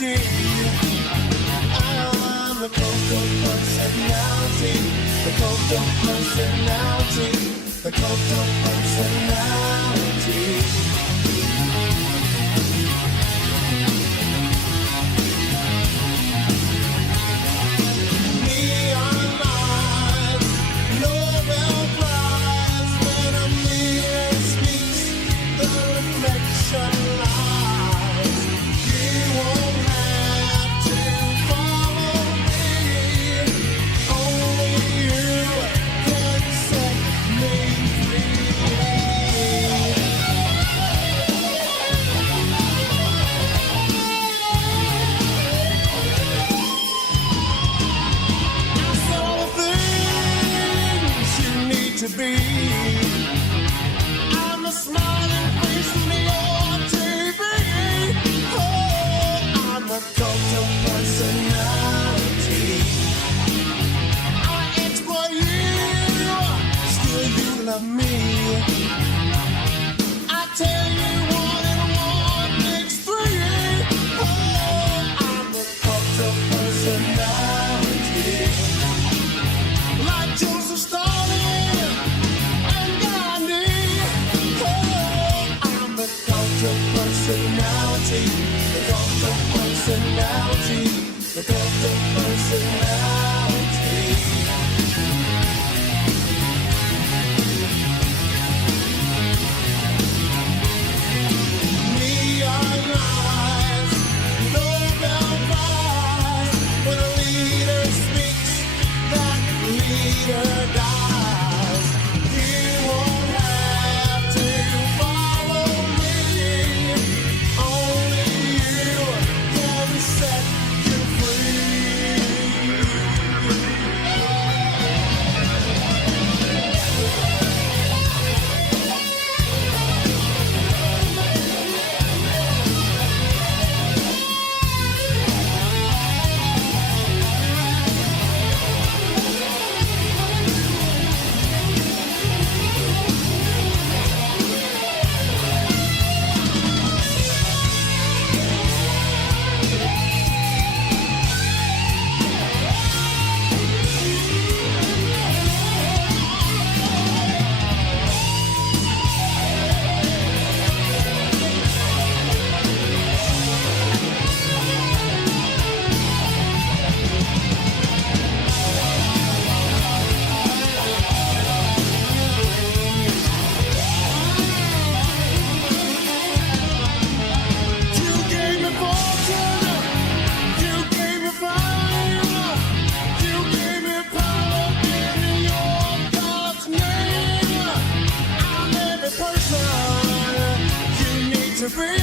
D. I'm the cult of personality. The cult of personality. The cult of personality. Neon lights, Nobel Prize. When a mirror speaks, the reflection lies. You won't have to follow me. Only you can set me free. It's all the things you need to be. I'm the smiling face in your TV. Oh, I'm a cult of personality. I exploit you, still you love me. I tell you 1 and 1 makes 3. Oh, I'm a cult of personality. Like Joseph Stalin and Gandhi. Oh, I'm the cult of personality. The cult of personality. The cult of personality. Neon lights, Nobel Prize. When a leader speaks, that leader dies. You won't have to follow me. Only you can set you free. You gave me fortune, you gave me fame, you gave me power in your God's name. I'm every person you need to be.